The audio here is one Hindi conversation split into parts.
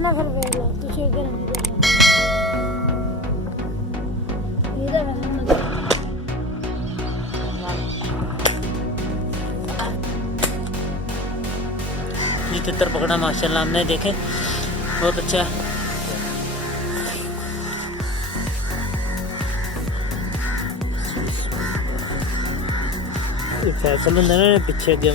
ना फिर वेख लो तुझे इधर नहीं इधर ये तितर पकड़ा माशाल्लाह हमने देखे बहुत अच्छा है। फैसल होंगे ना पिछे अगे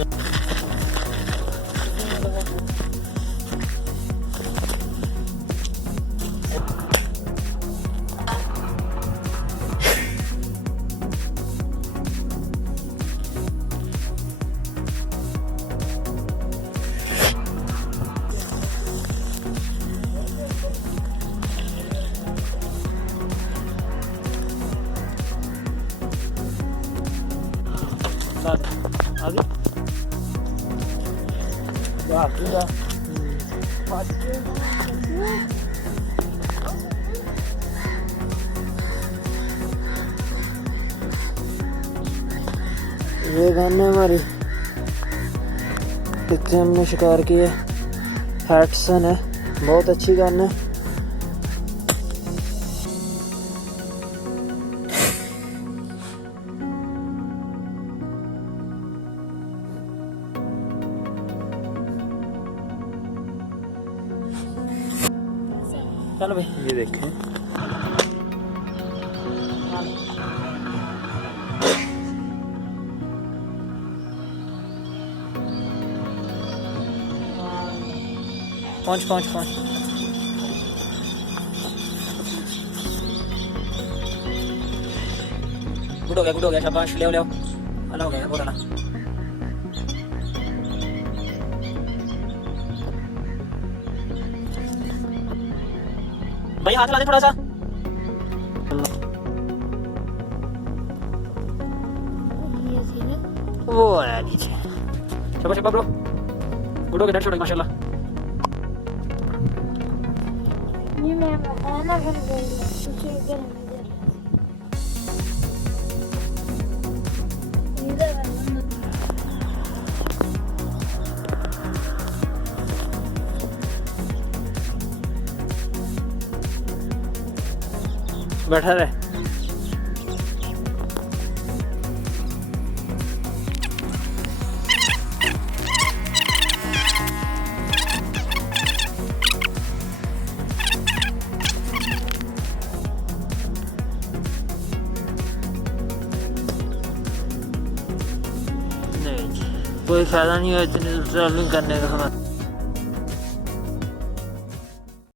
आगे ये गन है हमारी, इससे हमने शिकार किए। हैटसन है, बहुत अच्छी गन है। चलो भाई ये देखें, पहुंच पहुंच पहुंच गुड हो गया शाबाश, ले अला हो गया, बहुत अला। भाई हाथ ला दे थोड़ा सा। वो है नीचे, शाबाश ब्रो, गुड हो गया, शॉट माशाल्लाह। ये मैं ना फिर वेख लो तुझे इधर नहीं इधर बैठा रहे। नहीं कोई फायदा नहीं है इतनी ट्रैवलिंग करने का हमारा।